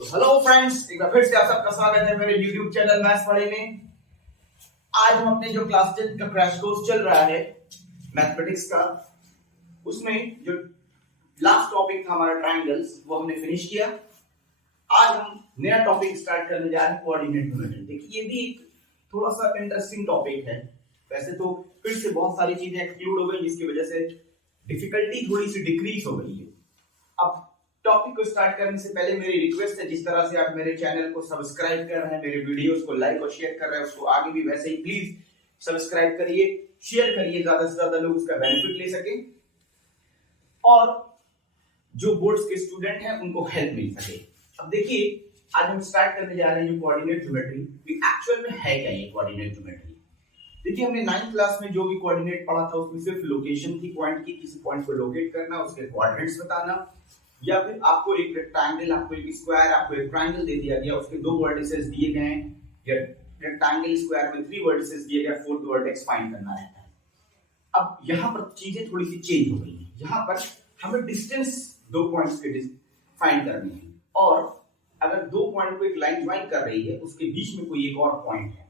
Hello friends, एक बार फिर से आप सबका स्वागत है मेरे YouTube चैनल मैथ्स पढ़े में। आज हम अपने जो क्लास 10 का क्रैश कोर्स चल रहा है मैथमेटिक्स का, उसमें जो लास्ट टॉपिक था हमारा ट्रायंगल्स, वो हमने फिनिश किया। आज हम नया टॉपिक स्टार्ट करने जा रहे हैं, कोऑर्डिनेट ज्योमेट्री। देखिए, ये भी एक थोड़ा सा इंटरेस्टिंग टॉपिक है। वैसे तो फिर से बहुत सारी चीजें एक्सक्लूड हो गई, जिसकी वजह से डिफिकल्टी थोड़ी सी डिक्रीज हो गई है। अब टॉपिक को स्टार्ट करने से पहले मेरी रिक्वेस्ट है, जिस तरह से आप मेरे चैनल को सब्सक्राइब कर रहे हैं, मेरे वीडियोस को लाइक और शेयर कर रहे हैं, उसको आगे भी वैसे ही प्लीज सब्सक्राइब करिए, शेयर करिए, ज्यादा से ज्यादा लोग उसका बेनिफिट ले सके और जो बोर्ड्स के स्टूडेंट हैं उनको हेल्प मिल सके। अब देखिए, आज हम स्टार्ट करने जा रहे हैं जो कोऑर्डिनेट ज्योमेट्री। एक्चुअल में है क्या ये कोऑर्डिनेट ज्योमेट्री? देखिए, हमने 9th क्लास में जो भी कोऑर्डिनेट पढ़ा था उसमें सिर्फ लोकेशन थी, पॉइंट की, किसी पॉइंट को लोकेट करना, उसके कोऑर्डिनेट्स बताना, या फिर आपको एक रेक्टेंगल, आपको एक स्क्वायर, आपको एक ट्रायंगल दे दिया गया, उसके दो वर्टिसेस दिए गए हैं, या रेक्टेंगल स्क्वायर में 3 वर्टिसेस दिए गए, फोर्थ वर्टेक्स फाइंड करना रहता है। अब यहाँ पर चीजें थोड़ी सी चेंज हो गई हैं। यहाँ पर हमें डिस्टेंस दो पॉइंट्स के फाइंड करनी है, और अगर दो पॉइंट को एक लाइन ज्वाइन कर रही है, उसके बीच में कोई एक और पॉइंट है,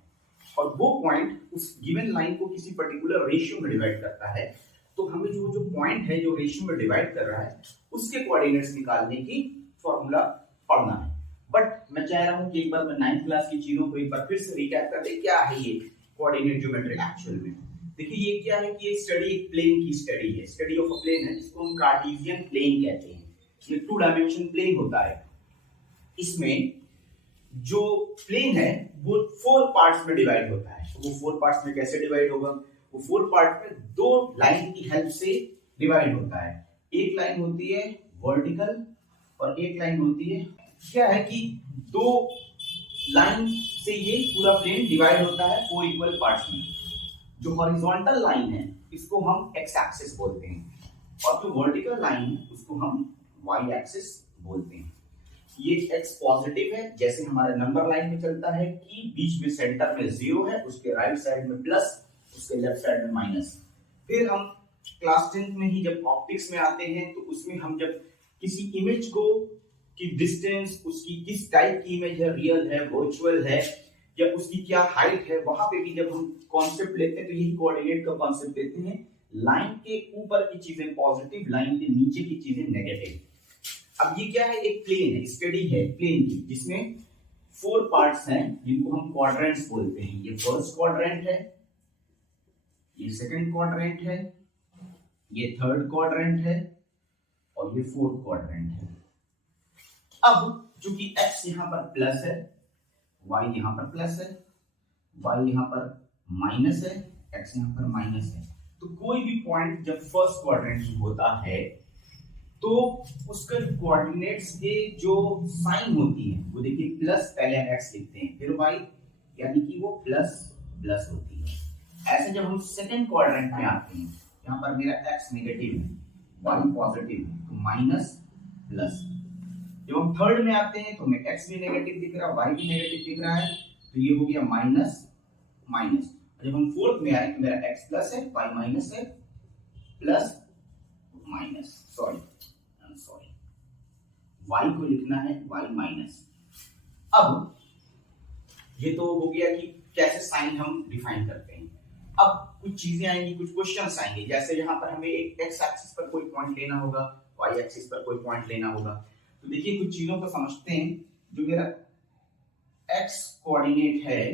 और वो पॉइंट उस गिवन लाइन को किसी पर्टिकुलर रेशियो में डिवाइड करता है, तो हमें जो पॉइंट है जो रेशियो में डिवाइड कर रहा है, उसके कोऑर्डिनेट्स निकालने की फॉर्मूला पढ़ना है। बट मैं चाह रहा हूं कि एक बार मैं 9th क्लास की चीजों को एक बार फिर से रिकैप कर दे, क्या है ये कोऑर्डिनेट ज्योमेट्री एक्चुअल में। देखिए, ये क्या है कि ये स्टडी एक प्लेन की स्टडी है, स्टडी ऑफ अ प्लेन है, जिसको हम कार्टेशियन प्लेन कहते हैं। ये 2 डायमेंशन प्लेन होता है। इसमें जो प्लेन है वो 4 पार्ट्स में डिवाइड होता है। तो वो 4 पार्ट्स में कैसे डिवाइड होगा? वो 4 पार्ट में 2 लाइन की हेल्प से डिवाइड होता है। एक लाइन होती है वर्टिकल और एक लाइन होती है, क्या है कि 2 लाइन से ये पूरा प्लेन डिवाइड होता है 4 इक्वल पार्ट्स में। जो हॉरिजॉन्टल लाइन है इसको हम एक्स एक्सिस बोलते हैं, और जो वर्टिकल लाइन है उसको हम वाई एक्सिस बोलते हैं। ये x पॉजिटिव है, जैसे हमारे नंबर लाइन में चलता है कि बीच में सेंटर में 0 है, उसके राइट साइड में प्लस, उसके लेफ्ट साइड में माइनस। फिर हम क्लास 10th में ही जब ऑप्टिक्स में आते हैं, तो उसमें हम जब किसी इमेज को की डिस्टेंस, उसकी किस टाइप की इमेज है, रियल है, वर्चुअल है, या उसकी क्या हाइट है, वहां पे भी जब हम कॉन्सेप्ट लेते हैं तो यही कोऑर्डिनेट का कॉन्सेप्ट लेते हैं। लाइन के ऊपर की चीजें पॉजिटिव, लाइन के नीचे की चीजें नेगेटिव। अब ये क्या है? एक प्लेन है, स्टडी है प्लेन की, जिसमें 4 पार्ट्स हैं जिनको हम क्वाड्रेंट्स बोलते हैं। ये फर्स्ट क्वाड्रेंट है, ये सेकंड क्वाड्रेंट है, ये थर्ड क्वाड्रेंट है, और ये फोर्थ क्वाड्रेंट है। अब चूंकि x यहां पर प्लस है, y यहां पर प्लस है, y यहां पर माइनस है, x यहां पर माइनस है, तो कोई भी पॉइंट जब फर्स्ट क्वाड्रेंट में होता है तो उसका जो कोऑर्डिनेट्स के जो साइन होती है, वो देखिए प्लस, पहले हम x लिखते हैं, फिर y, यानी कि वो प्लस प्लस होती है। ऐसे जब हम सेकंड क्वाड्रेंट में आते हैं, यहाँ पर मेरा x नेगेटिव है, y पॉजिटिव है, तो माइनस प्लस। जब हम थर्ड में आते हैं तो हमें x भी नेगेटिव दिख रहा है, y भी नेगेटिव दिख रहा है, तो ये हो गया माइनस माइनस। जब हम फोर्थ में आए तो मेरा x प्लस है, y माइनस है, प्लस माइनस, सॉरी y को लिखना है y माइनस। अब ये तो हो गया कि कैसे साइन हम डिफाइन करते हैं। अब कुछ चीजें आएंगी, कुछ क्वेश्चंस आएंगे, जैसे यहाँ पर हमें एक x एक्सिस पर कोई पॉइंट लेना होगा, y एक्सिस पर कोई पॉइंट लेना होगा। तो देखिए, कुछ चीजों को समझते हैं। जो मेरा x कोऑर्डिनेट है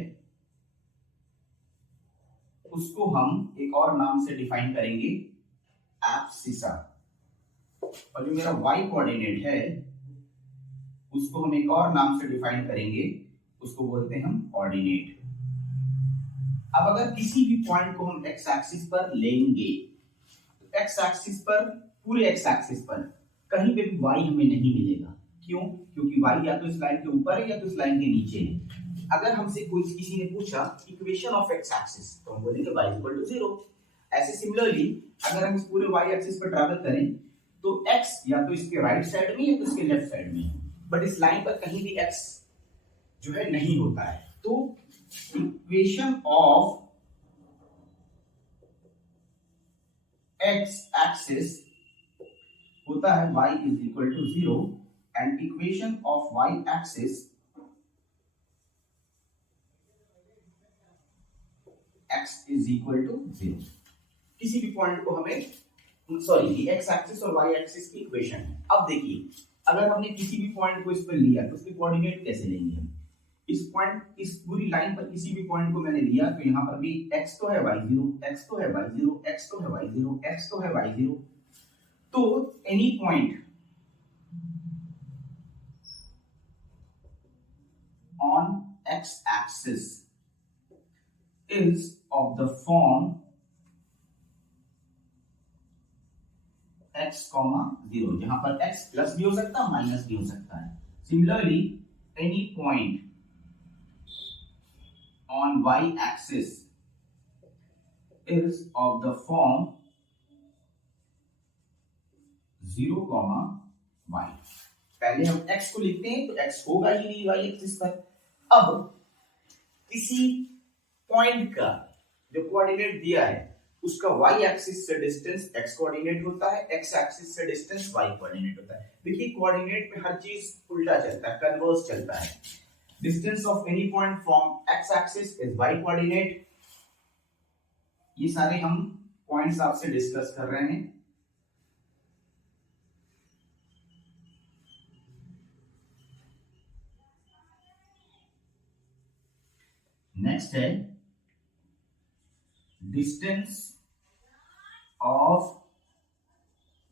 उसको हम एक और नाम से डिफाइन करेंगे, एब्सिसा, और जो मेरा y कोऑर्डिनेट है उसको हम एक और नाम से डिफाइन करेंगे, उसको बोलते हैं हम ऑर्डिनेट। अब अगर किसी भी पॉइंट को हम x एक्सिस पर लेंगे, तो x एक्सिस पर, पूरे x एक्सिस पर कहीं पे भी y हमें नहीं मिलेगा। क्यों? क्योंकि y या तो इस लाइन के ऊपर है या तो इस लाइन के नीचे है। अगर हमसे किसी ने पूछा इक्वेशन ऑफ x एक्सिस, तो हम बोलेंगे y इक्वल टू 0। ऐसे सिमिलरली अगर हम इस पूरे y एक्सिस पर ट्रैवल करें तो x या तो इसके राइट साइड में या तो इसके लेफ्ट साइड में है, बट इस लाइन पर कहीं भी x जो है नहीं होता है। तो इक्वेशन ऑफ x एक्सिस होता है y is equal to 0 and equation of y axis x is equal to 0। किसी भी पॉइंट को हमें, सॉरी, एक्स एक्सिस और वाई एक्सिस की इक्वेशन है। अब देखिए, अगर हमने किसी भी पॉइंट को इस पर लिया तो उसके कोऑर्डिनेट कैसे लेंगे हम? इस पॉइंट, इस पूरी लाइन पर किसी भी पॉइंट को मैंने लिया तो यहाँ पर भी x तो है y0, x तो है y0, x तो है y0, x तो है y0। तो any point on x axis is of the form x, 0, जहां पर x प्लस भी हो सकता है, माइनस भी हो सकता है। Similarly any point on y axis is of the form 0, y। पहले हम x को लिखते हैं तो x होगा ही नहीं y एक्सिस पर। अब किसी पॉइंट का जो कोऑर्डिनेट दिया है उसका y एक्सिस से डिस्टेंस x कोऑर्डिनेट होता है, x एक्सिस से डिस्टेंस y कोऑर्डिनेट होता है। देखिए कोऑर्डिनेट में हर चीज उल्टा चलता है, कन्वर्स चलता है। Distance of any point from x axis is y coordinate। ये सारे हम पॉइंट्स आपसे डिस्कस कर रहे हैं। नेक्स्ट है distance of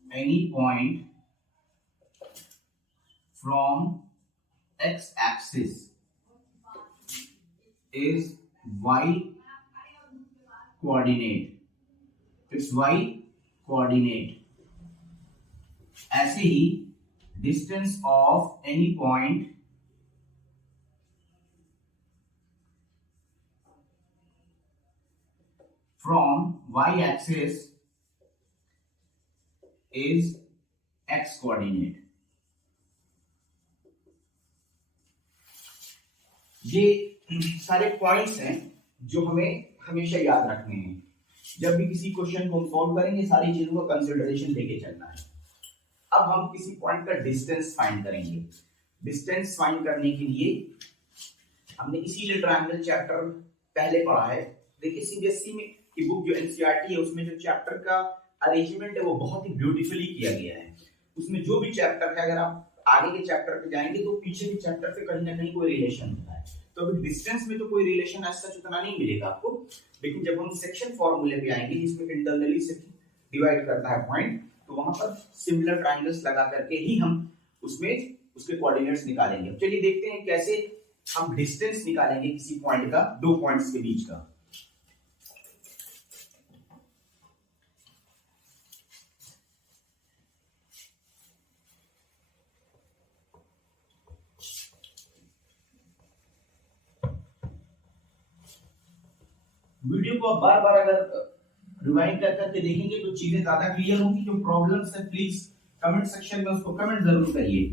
any point from x axis is y coordinate, it's y coordinate। ऐसे ही distance of any point from y axis is x coordinate। ये सारे पॉइंट्स हैं जो हमें हमेशा याद रखने हैं। जब भी किसी क्वेश्चन को हम सॉल्व करेंगे सारी चीजों का कंसिडरेशन लेके चलना है। अब हम किसी पॉइंट का डिस्टेंस फाइंड करेंगे। डिस्टेंस फाइंड करने के लिए हमने इसीलिए ट्रायंगल चैप्टर पहले पढ़ा है। देखिए सीबीएसई में की बुक जो एनसीईआरटी है उसमें जो चैप्टर का अरेंजमेंट है वो बहुत ही ब्यूटीफुली किया गया है। उसमें जो भी चैप्टर है, अगर आप आगे के चैप्टर पे जाएंगे तो पीछे के चैप्टर से कहीं ना कहीं कोई रिलेशन होता है। तो अभी डिस्टेंस में तो कोई रिलेशन ऐसा उतना नहीं मिलेगा आपको, लेकिन जब हम सेक्शन फॉर्मूले पे आएंगे जिसमें इंटरनली से डिवाइड करता है पॉइंट, तो वहां पर सिमिलर ट्रायंगल्स लगा करके ही हम उसमें उसके कोऑर्डिनेट्स निकालेंगे। चलिए देखते हैं कैसे हम डिस्टेंस निकालेंगे किसी पॉइंट का, दो पॉइंट्स के बीच का। वीडियो को आप बार बार अगर रिवाइंड कर करके देखेंगे तो चीजें ज्यादा क्लियर होंगी। जो प्रॉब्लम्स है प्लीज कमेंट सेक्शन में उसको कमेंट जरूर करिए,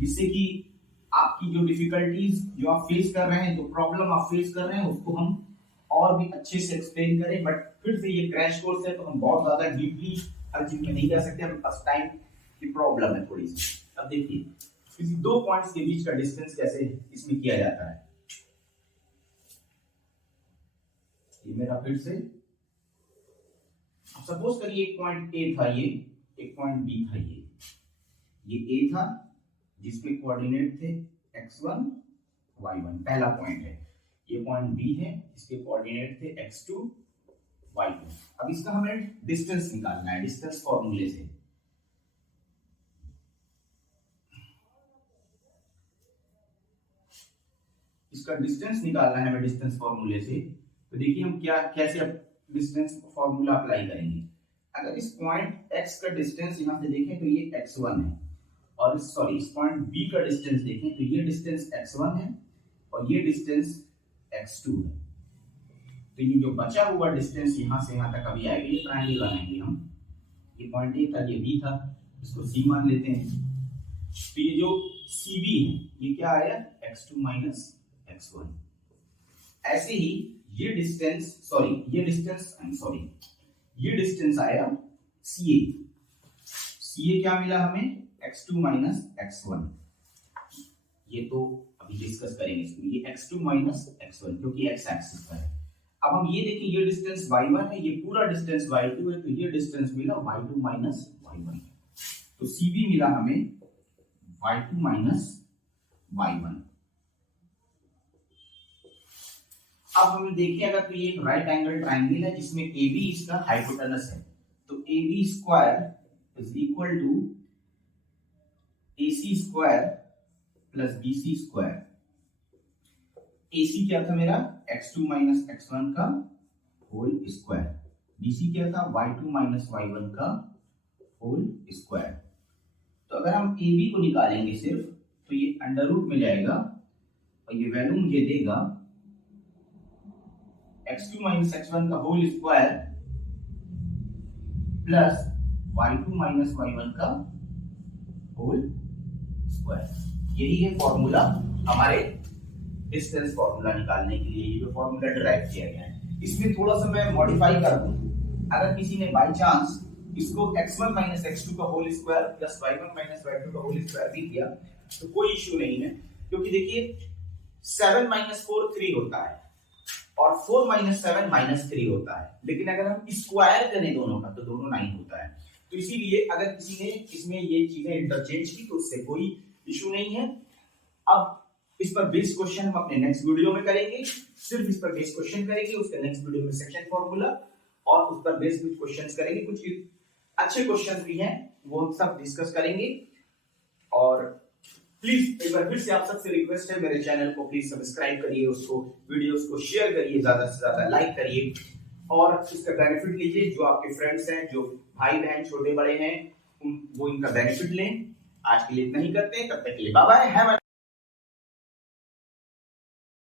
जिससे कि आपकी जो डिफिकल्टीज जो आप फेस कर रहे हैं, जो प्रॉब्लम आप फेस कर रहे हैं, उसको हम और भी अच्छे से एक्सप्लेन करें। बट फिर से ये क्रैश कोर्स है तो हम बहुत ज्यादा डीपली हर चीज में नहीं जा सकते, हमारे पास टाइम की प्रॉब्लम है थोड़ी सी। अब देखिए किसी दो पॉइंट्स के बीच का डिस्टेंस कैसे इसमें किया जाता है। ये मेरा फिर से, अब सपोज करिए एक पॉइंट ए था, ये एक पॉइंट बी था, ये ए था जिसके कोऑर्डिनेट थे x1 y1, पहला पॉइंट है। ये पॉइंट बी है इसके कोऑर्डिनेट थे x2 y2। अब इसका हमें डिस्टेंस निकालना है डिस्टेंस फॉर्मूले से। इसका डिस्टेंस निकालना है हमें डिस्टेंस फॉर्मूले से। तो देखिए हम क्या कैसे अब डिस्टेंस फॉर्मूला अप्लाई करेंगे। अगर इस पॉइंट x का डिस्टेंस यहां से देखें तो ये x1 है, और इस पॉइंट b का डिस्टेंस देखें तो ये डिस्टेंस x1 है और ये डिस्टेंस x2 है। तो ये जो बचा हुआ डिस्टेंस यहां से यहां तक अभी आएगा, ये ट्रायंगल बनाएंगे हम। ये पॉइंट a था, ये b था, इसको c मान लेते हैं। तो ये जो cb है ये क्या आया x2 माइनस x1। ऐसे ही ये डिस्टेंस आया CA। CA क्या मिला हमें x2 माइनस x1। ये तो अभी डिस्कस करेंगे इसको, ये x2 माइनस x1 क्योंकि x एक्सिस पर है। अब हम ये देखें, ये डिस्टेंस y1 है, ये पूरा डिस्टेंस y2 है, तो ये डिस्टेंस मिला y2 माइनस y1, तो CB मिला हमें y2 माइनस y1। अब हम देखें अगर तो ये एक राइट एंगल ट्राइंगल है जिसमें AB इसका हाइपोटेनस है, तो AB square is equal to AC square plus BC square. AC क्या था मेरा x2 माइनस x1 का होल स्क्वायर, BC क्या था y2 माइनस y1 का होल स्क्वायर। तो अगर हम AB को निकालेंगे सिर्फ तो ये अंडर रूट में जाएगा और ये वैल्यू मुझे देगा x2 माइनस x1 का whole square plus y2 minus y1 का होल स्क्वायर। यही है फॉर्मूला हमारे डिस्टेंस फॉर्मूला निकालने के लिए, ये जो फॉर्मूला डिराइव किया गया है। इसमें थोड़ा सा मैं मॉडिफाई कर दूं, अगर किसी ने बाय चांस इसको x1 माइनस x2 का whole square plus y1 minus y2 का होल स्क्वायर भी किया तो कोई इश्यू नहीं है, क्योंकि देखिए 7 माइनस 4 3 होता है और 4 माइनस 7 माइनस 3 होता है, लेकिन अगर हम स्क्वायर करें दोनों का तो दोनों 9 होता है। तो इसीलिए अगर किसी ने इसमें ये चीजें इंटरचेंज की तो उससे कोई इशू नहीं है। अब इस पर बेस क्वेश्चन हम अपने नेक्स्ट वीडियो में करेंगे, सिर्फ इस पर बेस क्वेश्चन करेंगे, उसके नेक्स्ट वीडियो में सेक्शन फॉर्मूला और उस पर बेस कुछ क्वेश्चंस करेंगे, कुछ अच्छे क्वेश्चंस भी हैं वो हम सब डिस्कस करेंगे। और प्लीज एक बार फिर से आप सबसे रिक्वेस्ट है, मेरे चैनल को प्लीज सब्सक्राइब करिए, उसको वीडियोस को शेयर करिए, ज्यादा से ज्यादा लाइक करिए और इसका बेनिफिट लीजिए। जो आपके फ्रेंड्स हैं, जो भाई बहन छोटे बड़े हैं, वो इनका बेनिफिट लें। आज के लिए इतना ही करते हैं, तब तक के लिए बाय बाय।